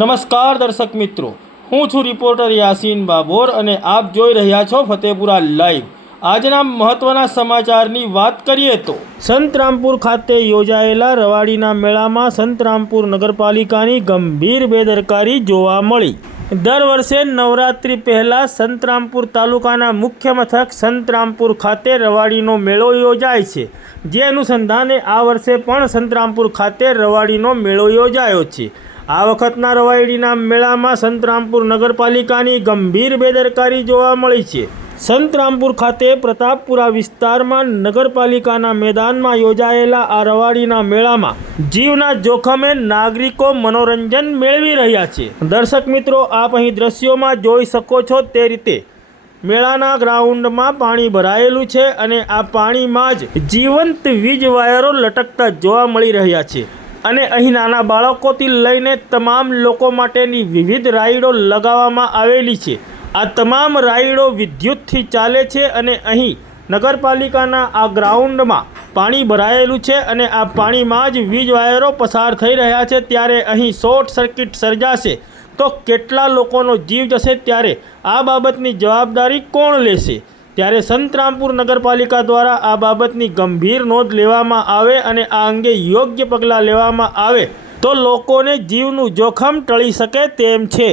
નમસ્કાર દર્શક મિત્રો, હું છું રિપોર્ટર યાસીન બાબોર અને આપ જોઈ રહ્યા છો ફતેપુરા લાઈવ। આજના મહત્વના સમાચારની વાત કરીએ તો સંતરામપુર ખાતે યોજાયેલા રવાડીના મેળામાં સંતરામપુર નગરપાલિકાની ગંભીર બેદરકારી જોવા મળી। દર વર્ષે નવરાત્રિ પહેલાં સંતરામપુર તાલુકાના મુખ્ય મથક સંતરામપુર ખાતે રવાડીનો મેળો યોજાય છે, જે અનુસંધાને આ વર્ષે પણ સંતરામપુર ખાતે રવાડીનો મેળો યોજાયો છે। આ વખતના રવાડીના મેળામાં સંતરામપુર નગરપાલિકાની ગંભીર બેદરકારી જોવા મળી છે। સંતરામપુર ખાતે પ્રતાપપુરા વિસ્તારમાં નગરપાલિકાના મેદાનમાં યોજાયેલા આ રવાડીના મેળામાં જીવના જોખમે નાગરિકો મનોરંજન મેળવી રહ્યા છે। દર્શક મિત્રો, આપ અહીં દ્રશ્યોમાં જોઈ શકો છો તે રીતે મેળાના ગ્રાઉન્ડમાં પાણી ભરાયેલું છે અને આ પાણીમાં જ જીવંત વીજ વાયરો લટકતા જોવા મળી રહ્યા છે અને અહીં નાના બાળકોથી લઈને તમામ લોકો માટેની વિવિધ રાઈડો લગાવવામાં આવેલી છે। આ તમામ રાઈડો વિદ્યુતથી ચાલે છે અને અહીં નગરપાલિકાના આ ગ્રાઉન્ડમાં પાણી ભરાયેલું છે અને આ પાણીમાં જ વીજ વાયરો પસાર થઈ રહ્યા છે, ત્યારે અહીં શોર્ટ સર્કિટ સર્જાશે તો કેટલા લોકોનો જીવ જશે, ત્યારે આ બાબતની જવાબદારી કોણ લેશે? ત્યારે સંતરામપુર નગરપાલિકા દ્વારા આ બાબતની ગંભીર નોંધ લેવામાં આવે અને આ અંગે યોગ્ય પગલાં લેવામાં આવે તો લોકોને જીવનું જોખમ ટળી શકે તેમ છે।